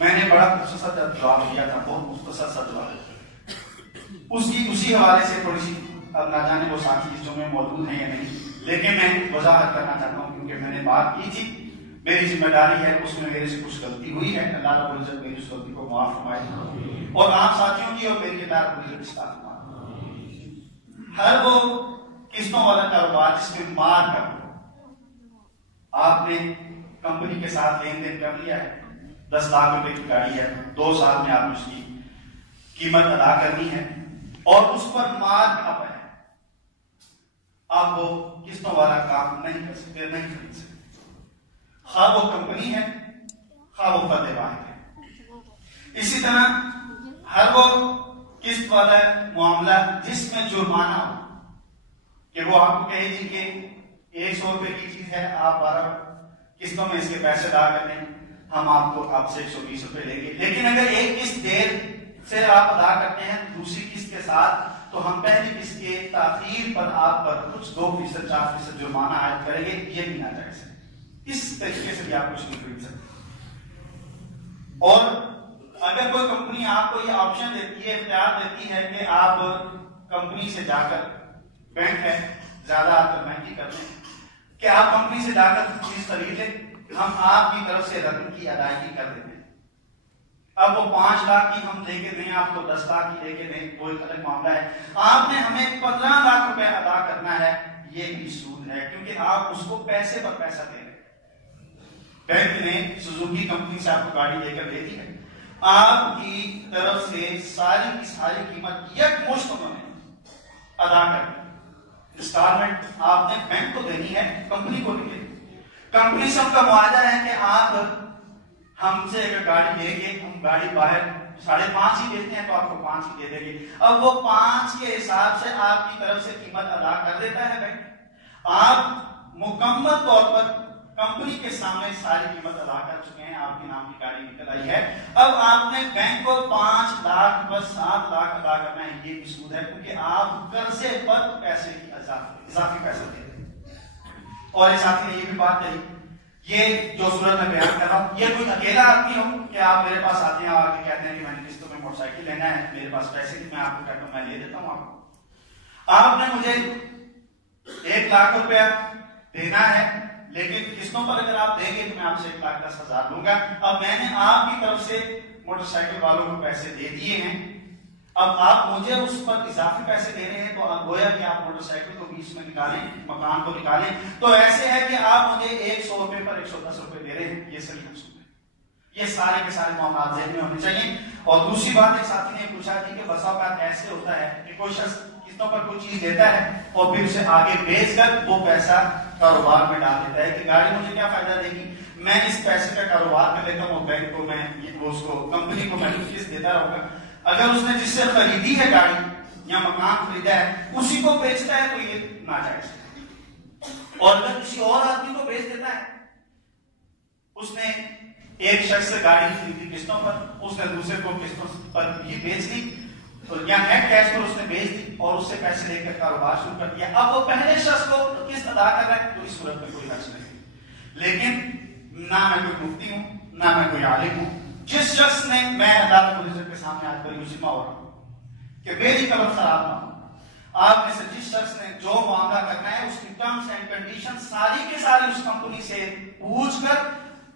میں نے بڑا مختصر جواب دیا تھا، بہت مختصر سا جواب، اسی حوالے سے تھوڑی سی اب نہ جانے وہ ساتھی اس جمعے موجود ہیں یا نہیں، لیکن میں وضاحت کرنا چاہتا ہوں کیونکہ میں نے بات کی تھی، میری ذمہ داری ہے، اس میں میرے سے کچھ غلطی ہوئی ہے، اللہ رب العزت میری اس غلطی کو معاف فرمائے، اور عام ساتھیوں کی اور میری اللہ رب العزت اصلاح فرمائے۔ ہر وہ قسطوں والا کاروبار جس میں مال کا آپ نے کمپنی کے ساتھ لین دین کر لیا ہے، 10 لاکھ روپے کی گاڑی ہے، 2 سال میں آپ نے اس کی قیمت ادا کرنی ہے اور اس پر مال اب ہے، آپ وہ قسطوں والا کام نہیں کر سکتے، نہیں خرید سکتے، خواہ وہ کمپنی ہے خواہ وہ فرد واحد ہے۔ اسی طرح ہر وہ قسط والا معاملہ جس میں جرمانہ ہو، کہ وہ آپ کو کہے جی کہ 100 روپے کی چیز ہے، آپ 12 قسطوں میں اس کے پیسے ادا کر لیں، ہم آپ سے 120 روپے لیں گے، لیکن اگر ایک قسط دیر سے آپ ادا کرتے ہیں دوسری قسط کے ساتھ تو ہم پہلی قسط کے تاخیر پر آپ پر کچھ 2%، 4% جرمانہ عائد کریں گے، یہ بھی ناجائز ہے۔ اس طریقے سے بھی آپ کچھ نہیں خرید سکتے۔ اور اگر کوئی کمپنی آپ کو یہ آپشن دیتی ہے، اختیار دیتی ہے کہ آپ کمپنی سے جا کر، بینک ہے زیادہ بینکنگ کرتے ہیں کہ آپ کمپنی سے جا کر چیز خرید لیں، ہم آپ کی طرف سے رقم کی ادائیگی کر دیتے ہیں، اب وہ 5 لاکھ کی ہم دے کے دیں، آپ کو 10 لاکھ کی دے کے دیں، کوئی الگ معاملہ ہے، آپ نے ہمیں 15 لاکھ روپے ادا کرنا ہے، یہ بھی سود ہے، کیونکہ آپ اس کو پیسے پر پیسہ دے رہے ہیں۔ بینک نے سوزوکی کمپنی سے آپ کو گاڑی دے کر دے دی ہے، آپ کی طرف سے ساری کی ساری قیمت یک مشت انہوں نے ادا کر دی، انسٹالمنٹ آپ نے بینک کو دینی ہے، کمپنی کو نہیں دینی۔ کمپنی سے کا معاہدہ ہے کہ آپ ہم سے اگر گاڑی لیں گے، ہم گاڑی باہر 5.5 ہی دیتے ہیں تو آپ کو 5 ہی دے دیں گے، اب وہ 5 کے حساب سے آپ کی طرف سے قیمت ادا کر دیتا ہے بینک، آپ مکمل طور پر کمپنی کے سامنے ساری قیمت ادا کر چکے ہیں، آپ کے نام کی گاڑی نکل آئی ہے، اب آپ نے بینک کو 5 لاکھ پر 7 لاکھ ادا کرنا ہے، یہ بھی سود ہے، کیونکہ آپ قرضے پر پیسے کی اضافی پیسے دے رہے ہیں۔ اور اس ساتھ نے یہ بھی بات کہی، یہ جو صورت میں بیان کر رہا ہوں، یہ کوئی اکیلا آدمی ہو کہ آپ میرے پاس آتے ہیں اور آگے کہتے ہیں کہ میں نے قسطوں میں موٹر سائیکل لینا ہے، میرے پاس پیسے کی، میں آپ کو کہتا ہوں میں لے دیتا ہوں، آپ نے مجھے 1 لاکھ روپیہ دینا ہے، لیکن قسطوں پر اگر آپ دیں گے تو میں آپ سے 1,10,000 لوں گا، اب میں نے آپ کی طرف سے موٹر سائیکل والوں کو پیسے دے دیے ہیں، اب آپ مجھے اس پر اضافی پیسے دے رہے ہیں، تو آپ گویا کہ آپ موٹر سائیکل کو بیچ میں نکالیں، مکان کو نکالیں، تو ایسے ہے کہ آپ مجھے 100 روپے پر 110 روپے دے رہے ہیں، یہ صحیح محسوس ہے۔ یہ سارے کے سارے معاملات ذہن میں ہونے چاہیے۔ اور دوسری بات ایک ساتھی نے پوچھا تھی کہ بسا اوقات ایسے ہوتا ہے کہ کوئی شخص قسطوں پر کوئی چیز دیتا ہے اور پھر اسے آگے بیچ کر وہ پیسہ کاروبار میں ڈال دیتا ہے کہ گاڑی مجھے کیا فائدہ دے گی، میں اس پیسے کا کاروبار کر لیتا ہوں، بینک کو میں اس کو کمپنی کو میں قسط دیتا رہوں گا، اگر اس نے جس سے خریدی ہے گاڑی یا مکان خریدا ہے اسی کو بیچتا ہے تو یہ ناجائز ہے، اور اگر کسی اور آدمی کو بیچ دیتا ہے، اس نے ایک شخص سے گاڑی خریدی قسطوں پر، اس نے دوسرے کو قسطوں پر یہ بیچ دی، تو یا نیٹ کیش پر اس نے بیچ دی اور اس سے پیسے لے کر کاروبار شروع کر دیا، اب وہ پہلے شخص کو قسط ادا کر رہا ہے، تو اس صورت میں کوئی حرج نہیں۔ لیکن نہ میں کوئی مفتی ہوں نہ میں کوئی عالم ہوں، جس شخص نے، میں اللہ رب العزت کے سامنے آج بڑی ذمہ ہو رہا ہوں کہ میری قبر خراب نہ ہو، آپ میں سے جس شخص نے جو معاملہ کرنا ہے اس کی ٹرمز اینڈ کنڈیشن ساری کے ساری اس کمپنی سے پوچھ کر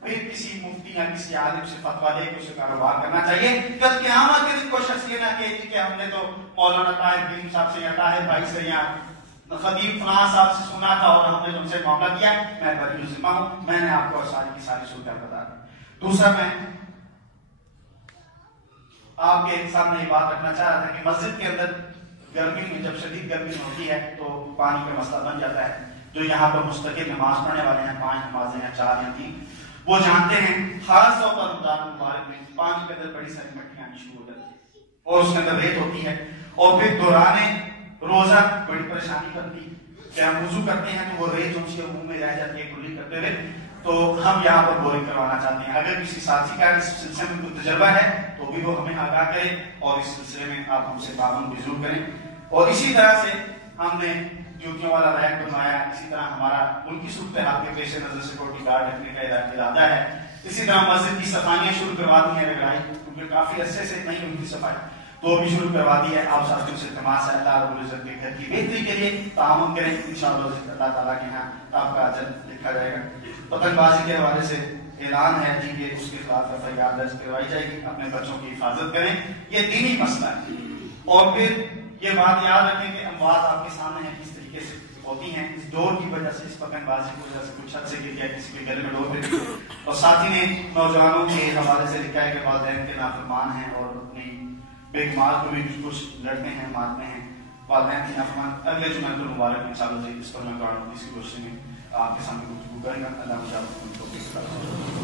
پھر کسی مفتی یا کسی عالم سے فتویٰ لے کے اسے کاروبار کرنا چاہیے۔ کل قیامت کے دن کوئی شخص یہ نہ کہے کہ ہم نے تو مولانا طاہر بن صاحب سے یا طاہر بھائی سے یا خطیب فلاں صاحب سے سنا تھا اور ہم نے ان سے معاملہ کیا، میں بری ذمہ ہوں، میں نے آپ کو ساری کی ساری صورتیں بتا دی۔ دوسرا، میں آپ کے سامنے یہ بات رکھنا چاہ رہا تھا کہ مسجد کے اندر گرمی میں جب شدید گرمی ہوتی ہے تو پانی کا مسئلہ بن جاتا ہے، جو یہاں پر مستقل نماز پڑھنے والے ہیں، 5 نمازیں ہیں، 4 یا 3، وہ جانتے ہیں خاص طور پر رمضان مبارک میں پانی کے اندر بڑی ساری مٹیاں آنی شروع ہو جاتی ہیں اور اس کے اندر ریت ہوتی ہے، اور پھر دوران روزہ بڑی پریشانی کرتی ہے کہ ہم وضو کرتے ہیں تو وہ ریت ان سے منہ میں رہ جاتی ہے کلی کرتے ہوئے، تو ہم یہاں پر بورنگ کروانا چاہتے ہیں۔ اگر کسی ساتھی کا اس سلسلے میں کوئی تجربہ ہے تو بھی وہ ہمیں آگاہ کرے اور اس سلسلے میں آپ ہم سے تعاون بھی ضرور کریں۔ اور اسی طرح سے ہم نے جوتیوں والا ریک بنوایا، اسی طرح ہمارا ملکی صورتحال کے پیش نظر سیکورٹی گارڈ رکھنے کا ارادہ ہے، اسی طرح مسجد کی صفائیاں شروع کروا دی ہیں، کیونکہ کافی عرصے سے نہیں ہوئی تھی صفائی، تو بھی شروع کروا دی ہے. آپ ساتھیوں سے التماس ہے اللہ رب العزت کے گھر کی بہتری کے لیے تعاون کریں. انشاءاللہ اللہ تعالیٰ کے یہاں آپ کا اجر لکھا جائے گا. پتنگ بازی کے حوالے سے اعلان ہے جی کہ اس کے خلاف FIR درج کروائی جائے گی. اپنے بچوں کی حفاظت کریں, یہ دینی مسئلہ ہے. اور پھر یہ بات یاد رکھیں کہ اموات آپ کے سامنے ہیں کس طریقے سے ہوتی ہیں. اس ڈور کی وجہ سے, اس پتنگ بازی کی وجہ سے کچھ چھت سے گر گیا, کسی کے گلے میں ڈور پہ گئی. اور ساتھی نے نوجوانوں کے حوالے سے لکھا ہے کہ والدین کے نافرمان ہیں اور اپنی بے کمال کو بھی کچھ لڑتے ہیں, مارتے ہیں. والدین کی نافرمان اگلے جمعہ کو مبارک انشاءاللہ اس پر میں اس کی کوشش میں آپ کے سامنے گفتگو کریں گا. اللہ مجھے